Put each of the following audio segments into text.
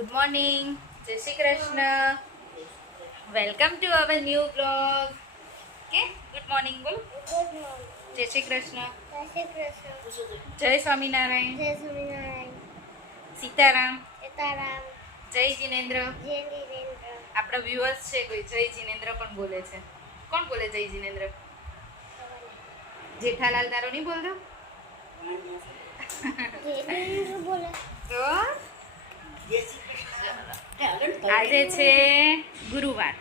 Good morning, જય Shri Krishna. Welcome to our new blog. કે good morning બોલ. જય શ્રી કૃષ્ણ. જય સ્વામિનારાયણ. સીતારામ. જય જીનેન્દ્ર. આપણા વ્યુઅર્સ છે કોઈ જય જીનેન્દ્ર પણ બોલે છે. કોણ બોલે જય જીનેન્દ્ર? જેઠાલાલ તારો નહીં બોલતો? તો આજે છે ગુરુવાર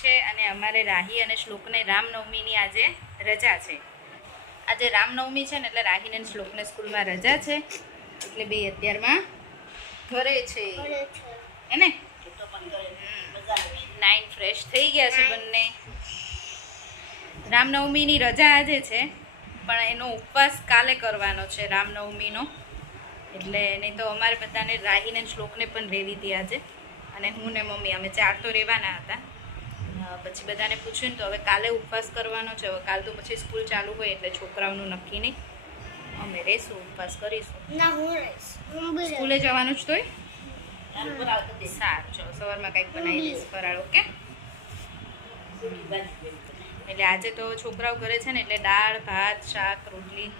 છે અને અમારે રાહી અને શ્લોકને રામનવમીની આજે રજા છે. આજે રામનવમી છે ને એટલે રાહીને અને શ્લોકને સ્કૂલમાં રજા છે એટલે બે અત્યારમાં ઘરે છે એને નાઈન ફ્રેશ થઈ ગયા છે બંને. રામનવમીની રજા આજે છે પણ એનો ઉપવાસ કાલે કરવાનો છે રામનવમીનો, એટલે નહીં તો અમારે બધાને રાહીને શ્લોકને પણ રહેવી હતી આજે, અને હું ને મમ્મી અમે 4 તો રહેવાના હતા. પછી બધાને પૂછ્યું ને તો હવે કાલે ઉપવાસ કરવાનો છે. હવે કાલ તો પછી સ્કૂલ ચાલુ હોય એટલે છોકરાઓનું નક્કી નહીં. અમે રહેશું, ઉપવાસ કરીશું. સ્કૂલે જવાનું જ તોય સારું. ચલો સવારમાં કંઈક બનાવી દઈશ ફરાળ. ઓકે. એટલે આજે તો છોકરાઓ ઘરે છે ને એટલે દાળ ભાત શાક રોટલી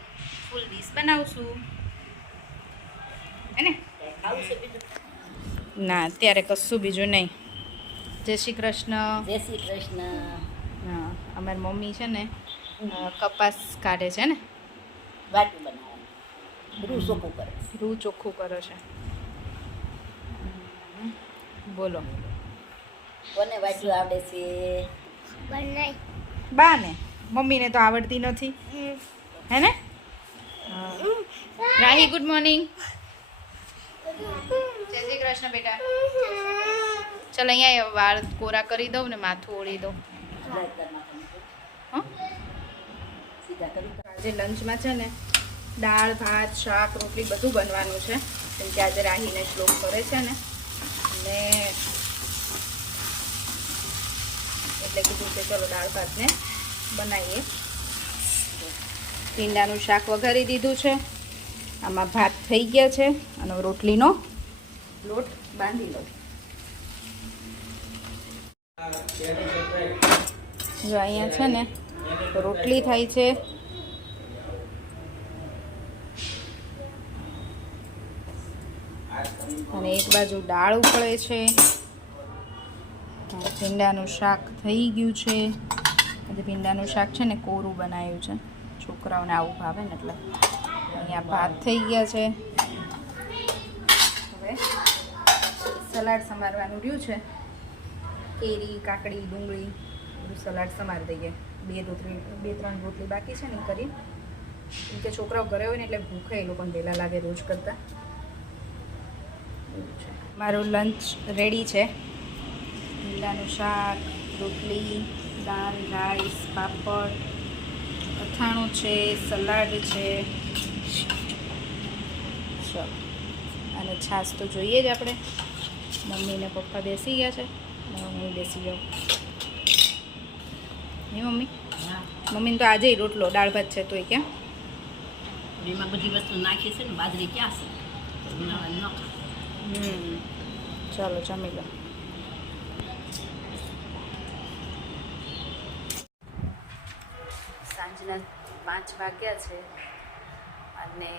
ફૂલ ડીશ બનાવશું એને. ના અત્યારે કશું બીજું નહીં. જય શ્રી કૃષ્ણ. જય શ્રી કૃષ્ણ. હા, અમારી મમ્મી છે ને કપાસ કાઢે છે ને, વાટું બનાવવાનું, રૂ ચોખ્ખું કરે. રૂ ચોખ્ખું કરો છે. બોલો. કોને વાટું આવડે છે? બા ને મમ્મીને તો આવડતી નથી હે ને. રાહી ગુડ મોર્નિંગ. જય શ્રી કૃષ્ણ બેટા. ચાલ અહીંયા વાળ કોરા કરી દઉં ને માથું ઓળી દઉં. આજે લંચમાં છે ને દાળ ભાત શાક રોટલી બધું બનવાનું છે કેમ કે આજે રાહીને શ્લોક કરે છે ને, અને એટલે કીધું કે ચલો દાળ ભાતને બનાવીએ. ભીંડાનું શાક વઘારી દીધું છે, આમાં ભાત થઈ ગયા છે અને રોટલીનો લોટ બાંધી લો. જો અહીંયા છે ને રોટલી થાય છે, અને એક બાજુ દાળ ઉકળે છે. ભીંડાનું શાક થઈ ગયું છે. આજે ભીંડાનું શાક છે ને કોરું બનાવ્યું છે, છોકરાઓને આવું ભાવે ને એટલે. અહીંયા ભાત થઈ ગયા છે. હવે સલાડ સમારવાનું રહ્યું છે. કેરી કાકડી ડુંગળી બધું સલાડ સમારી દઈએ. 2-3 રોટલી બાકી છે ને કરી, કેમ કે છોકરાઓ ઘરે હોય ને એટલે ભૂખે એ લોકોને વહેલા લાગે રોજ કરતાં. મારું લંચ રેડી છે. ભીંડાનું શાક રોટલી દાળ રાઈસ પાપડ અથાણું છે સલાડ છે. ચલો, અને છાશ તો જોઈએ જ આપણે. મમ્મી ને પપ્પા બેસી ગયા છે, હું બેસી જાઉં. નહીં મમ્મી? મમ્મીને તો આજે રોટલો દાળ ભાત છે તોય ક્યાં એમાં બધી વસ્તુ નાખી છે ને, બાજરી ક્યાં છે? ચાલો જમી લો. સાંજના 5 વાગ્યા છે અને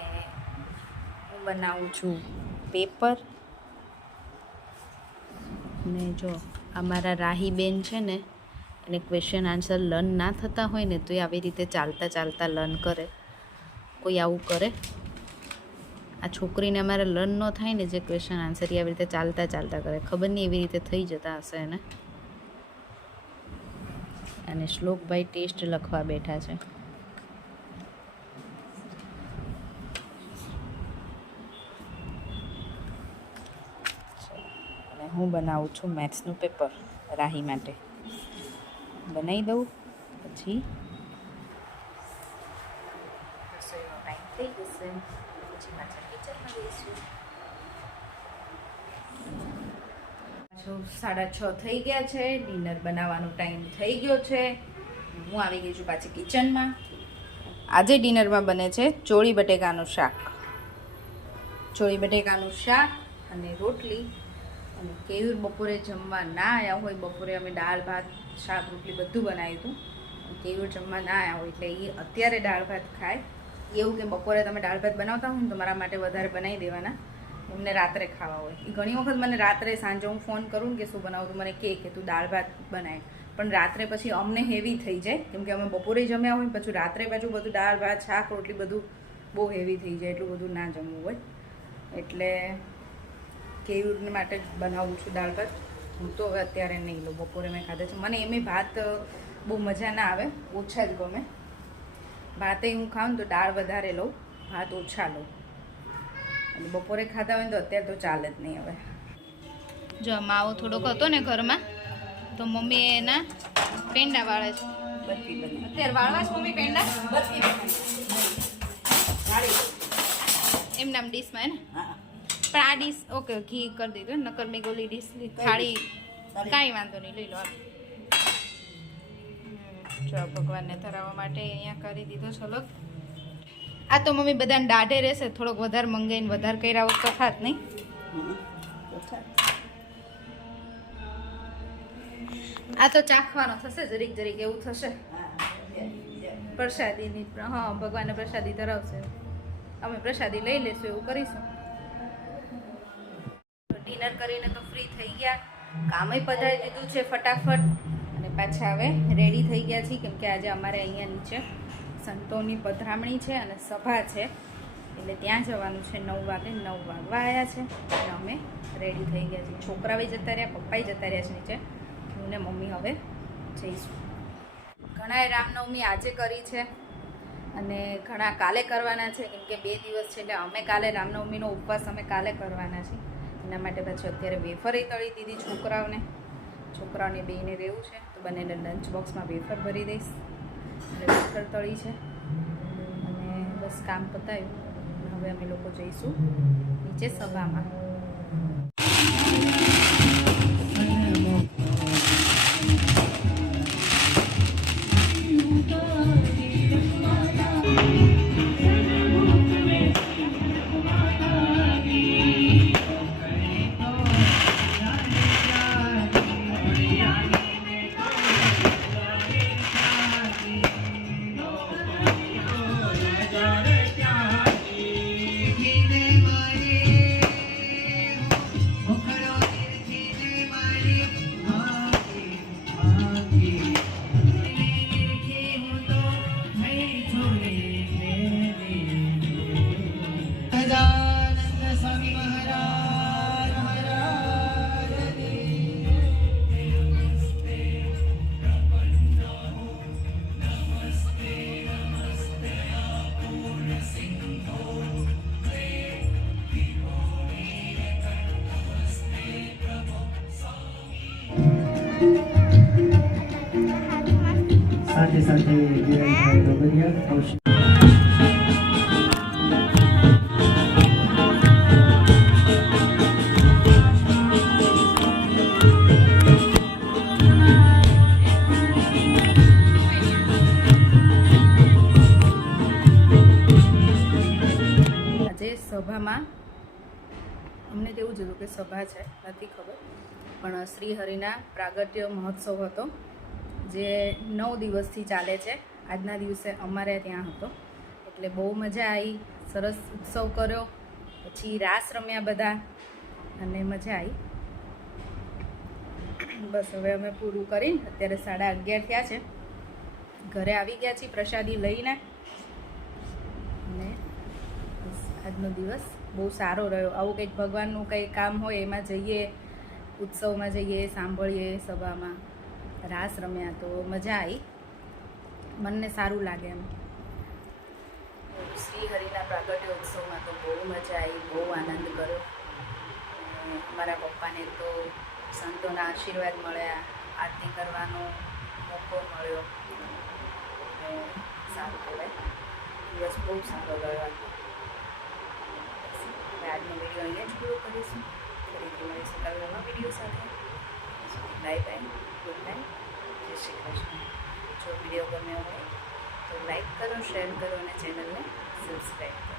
હું બનાવું છું પેપર. ને જો અમારા રાહી બેન છે ને એને ક્વેશ્ચન આન્સર લર્ન ના થતા હોય ને તો એ આવી રીતે ચાલતા ચાલતા લર્ન કરે. કોઈ આવું કરે? આ છોકરીને અમારે લર્ન ન થાય ને જે ક્વેશ્ચન આન્સર એ આવી રીતે ચાલતા ચાલતા કરે. ખબર નહીં એવી રીતે થઈ જતા હશે એને. અને શ્લોકભાઈ ટેસ્ટ લખવા બેઠા છે. અને હું બનાવું છું મેથ્સનું પેપર રાહી માટે. બનાવી દઉં પછી રસોઈનો ટાઈમ થઈ જશે, પછી પાછા કિચનમાં જઈશું. 6:30 થઈ ગયા છે. ડિનર બનાવવાનો ટાઈમ થઈ ગયો છે. હું આવી ગઈ છું પાછી કિચનમાં. આજે ડિનરમાં બને છે ચોળી બટેકાનું શાક. ચોળી બટેકાનું શાક અને રોટલી. અને કેયુર બપોરે જમવા ના આવ્યા હોય, બપોરે અમે દાળ ભાત શાક રોટલી બધું બનાવ્યું હતું. કેયુર જમવા ના આવ્યા હોય એટલે એ અત્યારે દાળ ભાત ખાય. એવું કે બપોરે તમે દાળ ભાત બનાવતા હોય ને તો મારા માટે વધારે બનાવી દેવાના, એમને રાત્રે ખાવા હોય. એ ઘણી વખત મને રાત્રે સાંજે હું ફોન કરું ને કે શું બનાવું, તો મને કે તું દાળ ભાત બનાય. પણ રાત્રે પછી અમને હેવી થઈ જાય, કેમ કે અમે બપોરે જમ્યા હોય પછી રાત્રે પાછું બધું દાળ ભાત શાક રોટલી બધું બહુ હેવી થઈ જાય, એટલું બધું ના જમવું હોય. એટલે કેયુર માટે બનાવું છું દાળ ભાત. હું તો હવે અત્યારે નહીં લઉં, બપોરે મેં ખાધા છે. મને એમ ભાત બહુ મજા ના આવે, ઓછા જ ગમે. ભાતે હું ખાઉં ને તો દાળ વધારે લઉં, ભાત ઓછા લઉં. અને બપોરે ખાતા હોય ને તો અત્યારે તો ચાલે જ નહીં. હવે જો માવો થોડોક હતો ને ઘરમાં, તો મમ્મી એના પેંડા વાળે છે. અત્યારે વાળવા છે મમ્મી પેંડા એમ નામ ડીશમાં હે ને. પણ આ ડીશ ઓકે ઘી કરી દીધું ને, નકર મેં ગોલી ડીશ થાળી કાંઈ વાંધો નહીં, લઈ લો. જો ભગવાનને ધરાવવા માટે અહીંયા કરી દીધો. ચલો આ તો મમ્મી બધાને દાઢે રહેશે, થોડોક વધારે મંગાઈને વધારે કર્યા હોત તો થાત નહીં. આ તો ચાખવાનો થશે, જરીક જરીક એવું થશે. પ્રસાદીની હા, ભગવાનને પ્રસાદી ધરાવશે, અમે પ્રસાદી લઈ લેશું, એવું કરીશું. ડિનર કરીને તો ફ્રી થઈ ગયા, કામે પધારી દીધું છે ફટાફટ. અને પાછા હવે રેડી થઈ ગયા છીએ, કેમ કે આજે અમારે અહીંયા નીચે સંતોની પધરામણી છે અને સભા છે, એટલે ત્યાં જવાનું છે. 9 વાગે 9 વાગવા આવ્યા છે અને અમે રેડી થઈ ગયા છીએ. છોકરાઓ જતા રહ્યા, પપ્પાએ જતા રહ્યા છે નીચે. હું ને મમ્મી હવે જઈશું. ઘણાએ રામનવમી આજે કરી છે અને ઘણા કાલે કરવાના છે, કેમ કે 2 દિવસ છે. એટલે અમે કાલે રામનવમીનો ઉપવાસ અમે કાલે કરવાના છીએ. એના માટે પછી અત્યારે વેફરે તળી દીધી છોકરાઓને બેયને રહેવું છે, તો બંનેને લંચ બોક્સમાં વેફર ભરી દઈશ. એટલે વેફર તળી છે અને બસ કામ પતાવ્યું. હવે અમે લોકો જઈશું નીચે સભામાં. સાથે સાથે વિરાજભાઈ ડોગરિયા આવશે. આજે સભામાં અમને તો એવું જ હતું કે સભા છે, નથી ખબર, પણ શ્રીહરિના પ્રાગટ્ય મહોત્સવ હતો જે 9 દિવસથી ચાલે છે. આજના દિવસે અમારે ત્યાં હતો, એટલે બહુ મજા આવી. સરસ ઉત્સવ કર્યો, પછી રાસ રમ્યા બધા અને મજા આવી. બસ હવે અમે પૂરું કરીને અત્યારે 11:30 થયા છે, ઘરે આવી ગયા છીએ પ્રસાદી લઈને. અને બસ આજનો દિવસ બહુ સારો રહ્યો. આવું કંઈક ભગવાનનું કંઈ કામ હોય એમાં જઈએ, ઉત્સવમાં જઈએ, સાંભળીએ, સભામાં રાસ રમ્યા તો મજા આવી, મનને સારું લાગે એમ. શ્રી હરિના પ્રાગટ્ય ઉત્સવમાં તો બહુ મજા આવી, બહુ આનંદ કર્યો. મારા પપ્પાને તો સંતોના આશીર્વાદ મળ્યા, આરતી કરવાનો મોકો મળ્યો, સારું કહેવાય. દિવસ બહુ સારો ગયો. આજનો વિડીયો અહીંયા જ પૂરો કરીશું. ફરીથી મળીશું કાલના વિડીયો સાથે. બાય બાય, ગુડ નાઇટ, જય શ્રી કૃષ્ણ. જો વિડીયો ગમ્યો હોય તો લાઈક કરો, શેર કરો અને ચેનલને સબસ્ક્રાઈબ કરો.